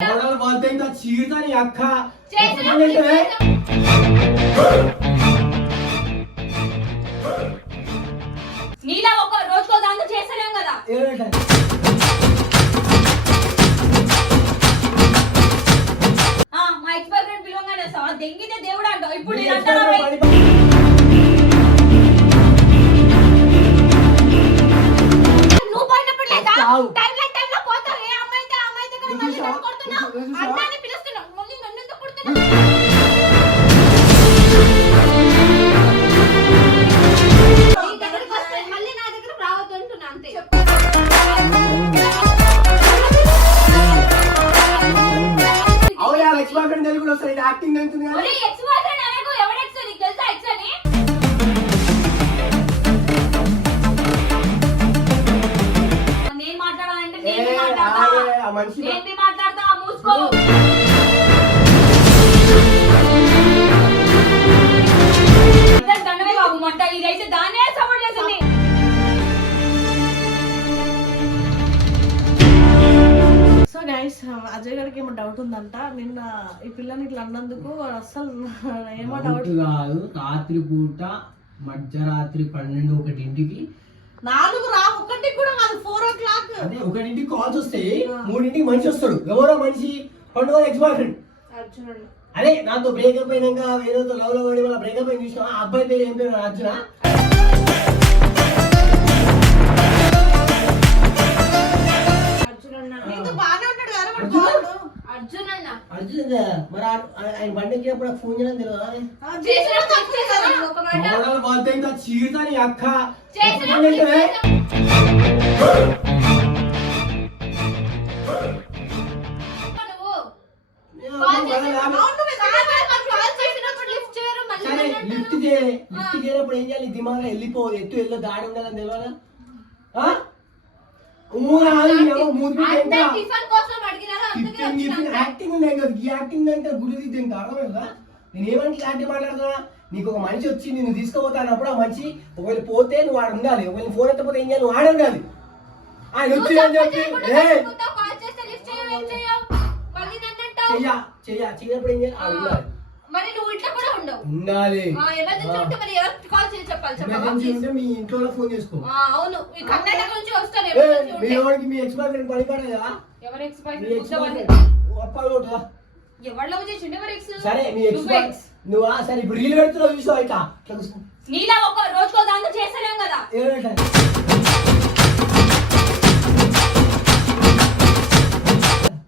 కోడలు వాళ్ళతో ఇంకా చీరుతా నీ అక్క చేసిన ఏంటివే? నీలా ఒక రోజుకో దాంతో చేస్తలేం కదా ఏమిటా? ఆ, మా ఎక్స్ బాయ్ ఫ్రెండ్ పిలవగానే వస్తావా దెంగితే దేవుడు అంటావు ఇప్పుడు నేను అంటానా? గైస్ అజయ్ గారికి ఏమో డౌట్ ఉందంట. నిన్న ఈ పిల్లని ఇట్లా అన్నందుకు అస్సలు ఏమో డౌట్ కాదు రాత్రి పూట మధ్యరాత్రి పన్నెండు ఒకటింటికి. నాలుగు రా ఒకటి కూడా కాదు ఫోర్ ఓ క్లాక్ అదే ఒకటింటికి కాల్స్ వస్తాయి. మూడింటికి మనిషి వస్తాడు. ఎవరో మనిషి పండుగ ఎక్స్ బాయ్ ఫ్రెండ్ అర్జునుడు. అదే నాతో బ్రేకప్ అయినాక వేరేతో లవ్లో పడి వాళ్ళ బ్రేకప్ అయిన చూసిన ఆ అబ్బాయి పేరు ఏం పేరు? అర్జున అర్జున్ మరి ఆయన బండి ఎక్కినప్పుడు ఫోన్ చేయడం తెలియదా చీరుతా నీ అక్క. లిఫ్ట్ చేయలే లిఫ్ట్ చేయనప్పుడు ఏం చేయాలి? దిమాగ్ వెళ్ళిపోదు ఎత్తు వెళ్ళి దాడి ఉండాలని తెలియాలా యాక్టింగ్ ఉన్నాయి కదా ఈ యాక్టింగ్ అంటే గుడి దిద్దు అర్థమైందా? నేను ఏమంటే క్లారిటీ మాట్లాడుతున్నా? నీకు ఒక మనిషి వచ్చి నిన్ను తీసుకుపోతా అన్నప్పుడు ఆ మనిషి ఒకవేళ పోతే నువ్వు ఆడ ఉండాలి. ఒకవేళ ఫోన్ ఎత్తపోతే ఏం చేయాలి? నువ్వు ఆడ ఉండాలి. ఆయన వచ్చి అని తప్పు చెప్పి చేయకుండా ఏ వెళ్ళిపోతావు, కాల్ చేస్తే లిఫ్ట్ చేయవు, ఏం చేయవు? మళ్ళీ నన్ను అంటావు. చెయ్య చెయ్య. చేయనప్పుడు ఏం చేయాలి? ఉండవు ఉండాలి. ఆ, ఎమర్జెన్సీ ఉంటే మరి ఎవరికి కాల్ చేసి చెప్పాలి? చెప్పవా? ఎమర్జెన్సీ ఉంటే మీ ఇంట్లో ఫోన్ చేసుకో. ఆ, అవును. ఈ కర్ణాటక నుంచి వస్తాను ఏ, ఎమర్జెన్సీ మీ ఉంటే వాడికి మీ ఎక్స్ బాయ్ పడిపడదా ఎవరు ఎక్స్ బాయ్ మీ ఎక్స్ ఫ్రెండ్? అప్పాడు కొట్టదా ఎవరు లవ్ చేసిండు ఎవరు ఎక్స్ సరే మీ ఎక్స్ నువ్వు. ఎక్స్ నువ్వా సరే ఇప్పుడు రీల్ పెడుతున్నావు చూసావు ఇట్లా. ఇట్లా కూర్చో. నీలా ఒక రోజుకో దాంతో చేస్తలేం కదా. ఏమిటా?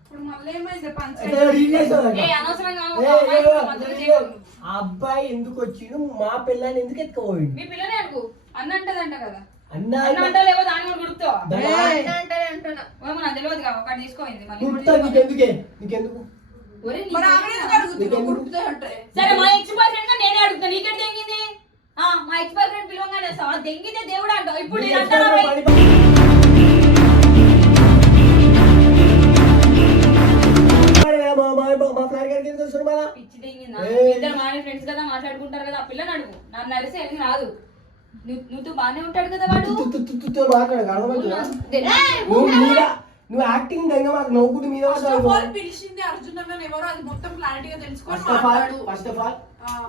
ఇప్పుడు మళ్ళీ ఏమైంది పంచ అయితే రీల్ చేసావు ఏ కదా? అనవసరంగా ఏ, ఒక ఏ, అమ్మాయితో ఏ, మధ్యలో రీల్ చేయకు. ఆ అబ్బాయి ఎందుకు వచ్చిండు? మా పిల్లని ఎందుకు ఎత్తుకోపోయిండు? మీ పిల్లని అడుగు. అన్న అంటదంట కదా. అన్న అన్న దాని కూడా గుర్తువా? అన్న అంటున్నా. నాకు తెలియదు కదా ఒకటి తీసుకోయింది మళ్ళీ గుర్తా నీకెందుకే? నీకెందుకు ఒరే, సరే మా ఎక్స్ బాయ్ ఫ్రెండ్గా నేనే అడుగుతా. నీకెట్ దెంగింది ఆ మా ఎక్స్ బాయ్ ఫ్రెండ్ పిలవగానే వస్తావా దెంగితే దేవుడు అంటావు. ఇప్పుడు నేను అంటానా నన్ను అరిసి వెళ్ళి రాదు నువ్వు బాగానే ఉంటాడు కదా వాడు? తు- తు- తు- తు- తు మాట్లాడు అర్థమవుతుందా. నువ్వు యాక్టింగ్ దగ్గర మాకు నవ్వుకుంటూ మీద పిలిచింది అర్జున్ అన్న ఎవరో అది మొత్తం క్లారిటీగా తెలుసుకొని ఫస్ట్ ఆఫ్ ఆల్ మాట్లాడు. First of all.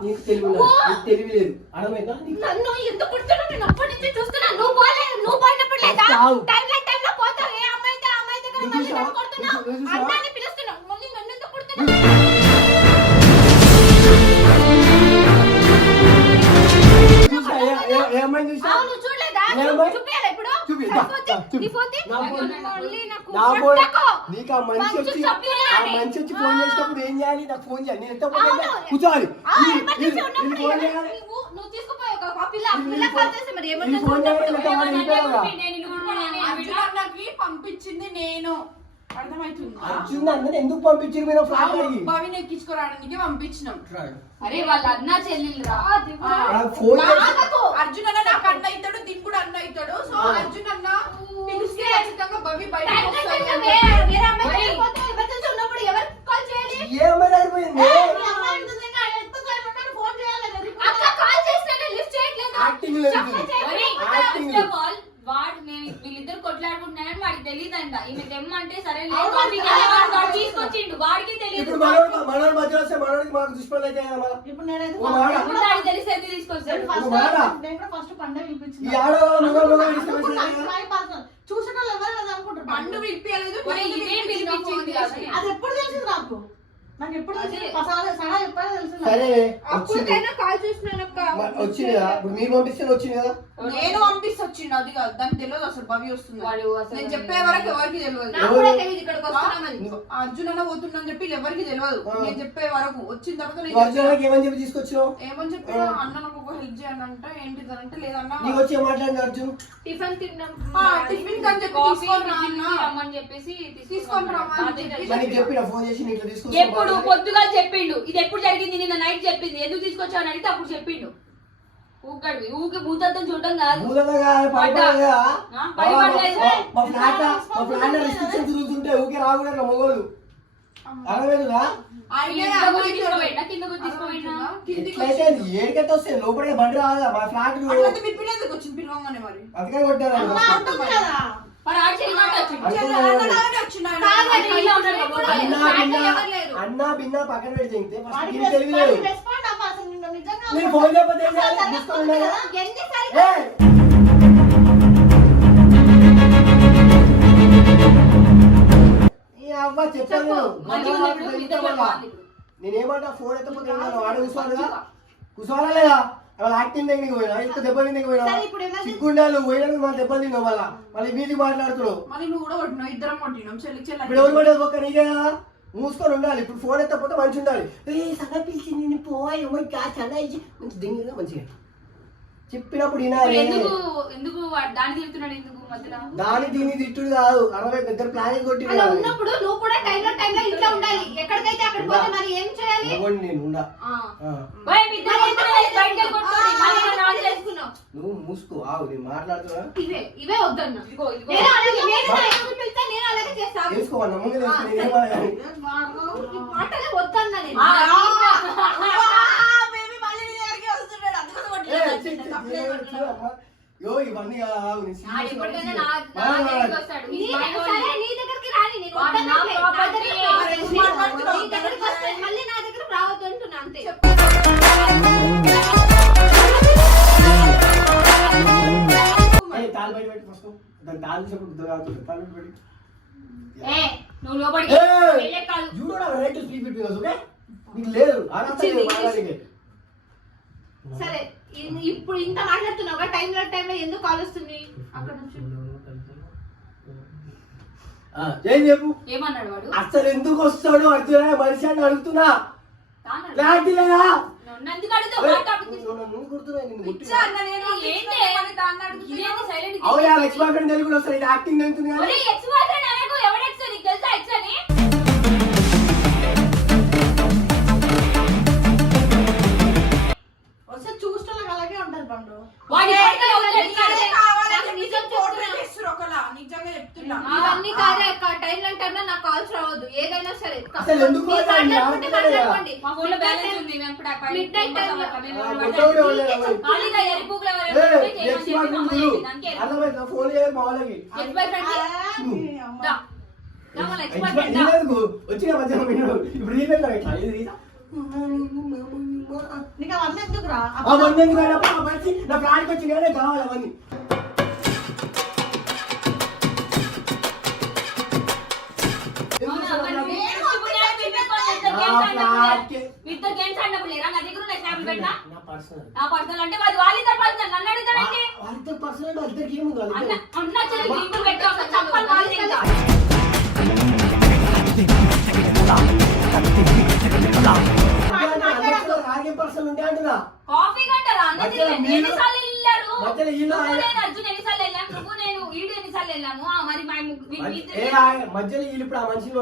నీకు తెలివి. నీకు తెలివి లేదు. అర్థమైందా? నన్ను ఎందుకు కుడుతున్నావు? నేను అప్పటి నుంచి చూస్తున్నా. నువ్వు పోలేదు నువ్వు పోయినప్పుడు లేదా? చావు. టైం లైన్ టైం లో పోతావు. ఏ అమ్మాయితే ఆ అమ్మాయితే కదా నువ్వు మళ్ళీ చూసావా? నన్ను కొడుతున్నావు? నువ్వు చూసావా? అన్నాన్ని పిలుస్తున్నావు. మళ్ళీ నన్ను ఎందుకు కొడుతున్నావు? నాకు ఆ మంచు వచ్చి ఆ. మనిషి వచ్చి ఫోన్. చేసినప్పుడు ఏం చేయాలి? నాకు ఫోన్ చేయాలి. నేను ఎంత. కూర్చోవాలి. ఫోన్ చేయాలి. పంపించింది నేను. అర్జున్ ఎందుకు పంపించారు మీరు ఫ్లాట్ భవిని ఎక్కించుకోరాడానికి పంపించినాం. అరే వాళ్ళ అన్న చెల్లెలు రా ఆ. నాకు ఫోన్ చేసి నాకకు. అర్జున్ అన్న నాకు అన్న అవుతాడు దీనికి కూడా అన్న అవుతాడు. సో. అర్జున్ అన్న పిలిస్తే ఖచ్చితంగా భవి బయటకు టైం లైన్ వస్తాడు. టైంలో అని వేరే- వేరే అమ్మాయి మరి- వెళ్ళిపోతే ఎమర్జెన్సీ ఉన్నప్పుడు ఎవరికి కాల్ చేయాలి? ఏ అమ్మాయి అయిపోయింది మీ అమ్మాయి ఉంటుంది ఇంకా ఎంత చేయమంటారు ఫోన్ చేయాలి కదా. అక్క కాల్ చేసినా లిఫ్ట్ చేయట్లేదు? యాక్టింగ్ లేదు. ఒరే, యాక్టింగ్ first of all, వాడు నేను వీళ్ళిద్దరు కొట్లాడుకుంటున్నానని వాడికి తెలియదంట ఈమె తెమ్మంటే సరే లేదు. తీసుకొచ్చిండు. మనోడు మనోడు మధ్యలో వస్తే మనోడికి మాకు దుష్పనులు అయితే కదా మళ్ళా. ఇప్పుడు నేనైతే ఓ. ఇప్పుడు అయితే నేను ఫస్ట్ పండే పిలిపించిన ఈ ఆడవాళ్ళ. చూసిన వాళ్ళు అనుకుంటారు? పండు ఇదేం పిలిపించింది అసలు? అది ఎప్పుడు తెలిసింది నాకు? నాకు ఎప్పుడు సరే వచ్చింది. కాల్ చేసినానక్క మ- వచ్చింది కదా? ఇప్పుడు మీరు పంపిస్తే వచ్చింది కదా? నేను పంపిస్తే వచ్చిండు అది కాదు. దానికి తెలియదు అసలు భవి వస్తుంది? వాడు అసలు నేను చెప్పే వరకు ఎవరికి తెలియదు. నాకు కూడా తెలియదు ఇక్కడికి వస్తున్నామని. అర్జున్ అన్న పోతుండని చెప్పి ఎవరికి తెలియదు. ఆ. నేను చెప్పే వరకు. వచ్చిన తర్వాత నేను అర్జునానికి ఏమని చెప్పి తీసుకొచ్చినావు? ఏమని చెప్పి? అన్న నాకు ఒక హెల్ప్ చేయండి అంటే ఏంటిది అంటే లేదన్నా. నీకు వచ్చి ఏం మాట్లాడింది అర్జున్? టిఫిన్ తిన్నాం. ఆ, టిఫిన్ కని చెప్పి కాఫీ తీసుకొని రా అన్న. రమ్మని చెప్పేసి తీసుకొని రా అన్న. అదే తెలుసు. మరి నీకు చెప్పిన? ఫోన్ చేసి ఎప్పుడు తీసుకొచ్చి పొద్దుగా చెప్పిండు. ఇది ఎప్పుడు జరిగింది? నిన్న నైట్ చెప్పింది. ఎందుకు తీసుకొచ్చావు అని అడిగితే అప్పుడు చెప్పిండు. ఊకడివి. ఊకి భూతత్వం చూడడం కాదు. తిరుగుతుంటే ఊకే రాకూడదు మొగోళ్ళు. ఏడికైతే వస్తే లోపలికి బండి రాదా? మా ఫ్లాట్ మరి. కొట్టాను అన్నా బిన్నా పక్కన పెడితే ఫోన్ అవ్వ చెప్పాను నేను. నేనేమంటా ఫోన్ ఎత్తపోతే వాడు కూర్చోవాలా? లేదా? వాళ్ళ యాక్టింగ్ దగ్గరికి పోయినా? ఇంత దెబ్బలు దగ్గరికి పోయినా? సిగ్గుండాలి పోయినందుకు మన దెబ్బలు తిన్నావు మళ్ళా? మళ్ళీ మీది మాట్లాడుతున్నావు. ఇప్పుడు ఎవరు పడేది ఒక్క నీకే కదా మూసుకొని ఉండాలి. ఇప్పుడు ఫోన్ ఎత్తపోతే మంచి ఉండాలి. ఏ సగ నేను పోయి మంచి దింగిగా మంచిగా చెప్పినప్పుడు వినాలి. ఎందుకు ఎందుకు వాడు దాన్ని తిడుతున్నాడు ఎందుకు మధ్యలో? దాని దీని తిట్టుడు కాదు. అరవై ఇద్దరు ప్లానింగ్ కొట్టి అలా ఉన్నప్పుడు నువ్వు కూడా టైంలో టైంలో ఇంట్లో ఉండాలి. ఎక్కడికైతే అక్కడ పోతే మరి ఏం చేయాలి? నేను ఉండా. ఆ. నువ్వు మూసుకో ఆవు నేను మాట్లాడుతున్నా. ఇవే ఇవే వద్దన్నా. ఇదిగో, ఇదిగో. నేను అలాగే నేను నా ఎదురు పిలిస్తే నేను అలాగే చేస్తాను తెలుసుకోవన్నా ముందు తెలుసుకో నేను ఏమన్నా మాటలే వద్దన్నా నేను. ఆ, బేబీ మళ్ళీ నీ దగ్గరికి వస్తున్నాడు అందుకని ఏ, కొట్టినాడు. చి, చి, తప్పలే నేను కొట్టినాడు. చూడమ్మా. యో ఇవన్నీ నేను దాన్ని. ఏ, నువ్వు లోపలికి! వెళ్ళే కాదు? నీకు లేదు లేదు మాట్లాడడానికి. సరే ఇప్పుడు ఇంత మాట్లాడుతున్నావు టైంలో టైంలో ఎందుకు కాల్ వస్తుంది అక్కడ నుంచి ఏం చెప్పు ఏమన్నాడు వాడు అసలు ఎందుకు వస్తాడు అర్జున మనిషి అని అడుగుతున్నా. క్లారిటీ లేదా గా? అవునా లక్ష్మీ ఫ్రెండ్ తెలుగులో ఇది యాక్టింగ్ అవుతుంది boyfriend దా. ఎందుకు? వచ్చిన మధ్య విను. ఇప్పుడు రీల్ పెట్టాలి ఇట్లా, ఇది ఇది. నీకు అవన్నీ ఎందుకు రా మంది ఎందుకు మనిషి నా ప్రాణికి వచ్చింది కానీ కావాలి అవన్నీ. ఆడినప్పుడు. లేరా? నా దగ్గర? నా పర్సనల్ అంటే వాళ్ళిద్దరు పర్సనల్ నన్ను వాళ్ళిద్దరు పర్సనల్ అన్న చెల్లి చప్పలు వాళ్ళు ఇంకా. కాఫీ ఎన్నిసార్లు వెళ్ళారు? నేను అర్జున్ ఎన్నిసార్లు వెళ్ళాం? నువ్వు నేను ఈడు ఎన్నిసార్లు వెళ్ళాము? ఆ, మరి మా ము- మీ- మీ ఏ ఇద్దరు- ఆయన- మధ్యలో ఇప్పుడు ఆ మనిషిని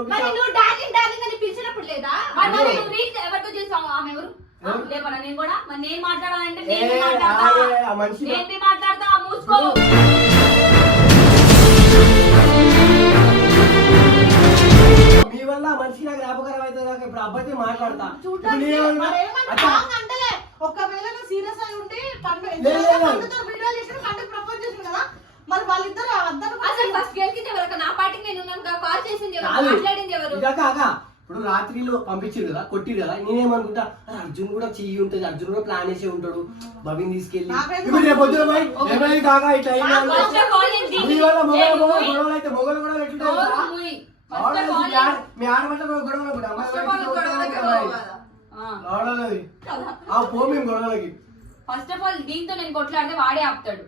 డార్లింగ్ డార్లింగ్ అని పిలిచినప్పుడు లేదా మరి మరి అదే. నువ్వు రీచ్ ఎవరితో ఆమె ఎవరు? నేను కూడా? మరి నేను మాట్లాడాలంటే ఏ, నేను మాట్లాడతా? ఆగే, ఆ మనిషి నేను మాట్లాడతా? మూసుకో. మీ వల్ల మనిషి నాకు జ్ఞాపకరం అవుతుంది నాకు. ఇప్పుడు అబ్బాయితో మాట్లాడతా. ఒకవేళ సీరియస్ అయి ఉండి ప్రపోజ్ కదా మరి వాళ్ళిద్దరు అద్దరు అసలు ఫస్ట్ గెలిచింది ఎవరు నా పార్టీకి నేను ఉన్నాను కాల్ చేసింది ఎవరు? కాదు. మాట్లాడింది ఎవరు? ఇదా కాక ఇప్పుడు రాత్రిలో పంపించారు కదా కొట్టిరు కదా నేనేమనుకుంటా "అరే, అర్జున్ కూడా చెయ్యి ఉంటుంది అర్జున్ కూడా ప్లాన్ చేసే ఉంటాడు భవిని తీసుకెళ్ళి నాకైతే ఇప్పుడు రేపు పొద్దున పోయి, ఏమైంది కాకా ఇట్లా అయింది అంటే, ఫస్ట్ ఆఫ్ ఆల్ నేను మీ వల్ల మొగలు దీన్ని- మొగలు గొడవలు అయితే మొగలు కూడా ఎట్లుంటాయి నోరు తెలుసా? మూయి. ఆడలేదు, ఫస్ట్ ఆఫ్ మీ ఆల్ ఆడ- మీ ఆడబట్ల కూడా గొడవలు కూడా అమ్మాయి ఫస్ట్ ఆఫ్ వాళ్ళకి ఆల్ గొడవలకి గొడవలు రావు కదా. కదా. ఆ. ఆడలేదు. ఆ పో మేము గొడవలకి ఫస్ట్ ఆఫ్ ఆల్ దీంతో నేను కొట్లాడితే వాడే ఆపుతాడు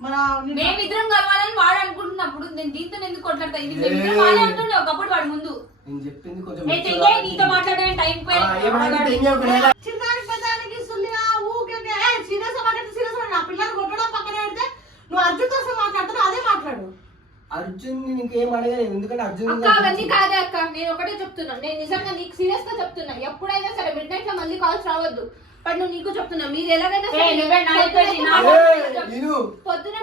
మన మేమిద్దరం కలవాలని వాడు అనుకుంటున్నప్పుడు నేను దీంతో ఎందుకు కొట్లాడతా ఇది మేమిద్దరం వాడే అంటుండే ఒకప్పుడు వాడు ముందు నేను చెప్పింది కొంచెం నేను చెయ్యే నీతో మాట్లాడే టైం ఆ, ఏమన్నా తెంగే ఒక నెల. చిన్నానికి పెద్దానికి సుల్లిగా ఊకే సీరియస్ మాట్లాడితే సీరియస్ నా పిల్లలు కొట్టడం పక్కన పెడితే నువ్వు అసలు మాట్లాడుతున్నావు అదే మాట్లాడు. అర్జున్ అడగలేదు ఎందుకంటే అర్జున్ అక్క అవన్నీ కాదే అక్క. నేను ఒకటే చెప్తున్నా. నేను నిజంగా నీకు సీరియస్గా చెప్తున్నా. ఎప్పుడైనా సరే మిడ్ నైట్లో మళ్ళీ కాల్స్ రావద్దు. బట్ నువ్వు నీకు చెప్తున్నా మీరు ఎలాగైనా. పొద్దున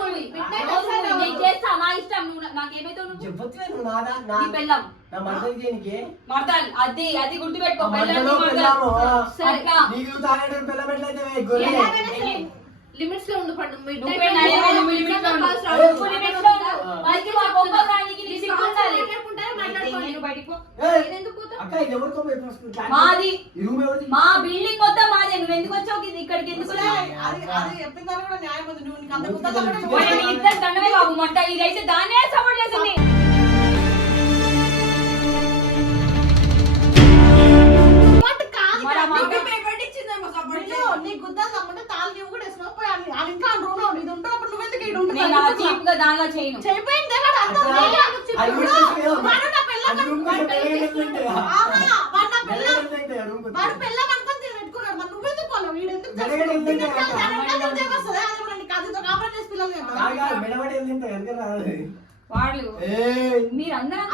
మూయి. నేను చేస్తా నా ఇష్టం. నువ్వు నాకేమైతే నువ్వు పెళ్ళం. మర్దాల్ అది అది గుర్తుపెట్టుకో. సరే. సరే. లిమిట్స్లో ఉండు పండు? మాది. ఇది ఉంటున్నప్పుడు నువ్వెందుకు ఇక్కడ నేను ఆ చీప్గా దానిలో చేయను. చెడిపోయిందే వాడు నా పిల్ల వాడు పిల్ల మెడబడి వెళ్ళింటే ఎందుకు రాదు? ఏయ్, మీరందరూ.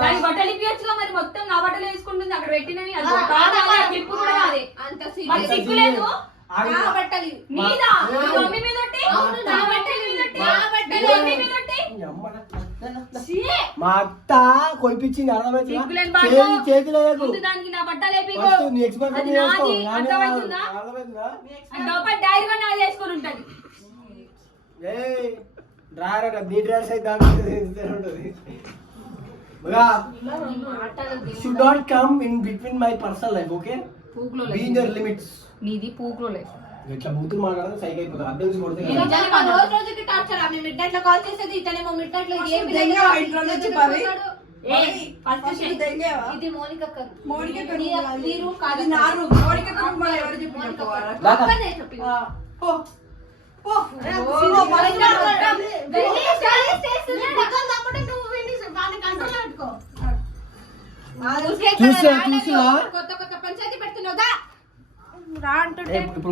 దాని బట్టలు ఇప్పించగా మరి మొత్తం? నా బట్టలు వేసుకుంటుంది. అక్కడ పెట్టినవి. అది అది క్లిప్ కూడా కాదు అంత సిగ్గు లేదు? నా బట్టలు. నీదా ఏయ్. మీ మమ్మీ మీద నా బట్టలు. మీద? నా బట్టలు. మమ్మీ మీద మా అత్త కొలిపించింది. చేతి చేతిలో దానికి నా బట్టలు వేపిగో. ఫస్ట్ నీ ఎక్స్పర్ట్ అది. నాది నాది అర్థమవుతుందా అర్థమవుతుందా? అది లోపల డైరీ కూడా నాది వేసుకొని ఉంటది అట, నీ డ్రెస్ అయితే దాంట్లో ఇంతే ఉంటది. మగా, మాట్లాడొద్దు. should not come in between my personal life, okay? పూకులో Be in your limits. నీది పూకులో ఇట్లా బూతులు మాట్లాడితే సైక్ అయిపోతుంది అర్థం రోజు రోజుకి టార్చర్? ఆమె మిడ్ నైట్లో కాల్ చేసేది ఇతనేమో మిడ్ నైట్లో ఏం నుంచి? ఇది మోనిక మౌనిక కాదు. నా రూమ్. మౌనిక మళ్ళీ ఎవరు చెప్పి పో. పో. చూసా. చూసా. కొత్త కొత్త పంచాయతీ పెడుతున్నావు. దా. రా అంటుంటే ఇప్పుడు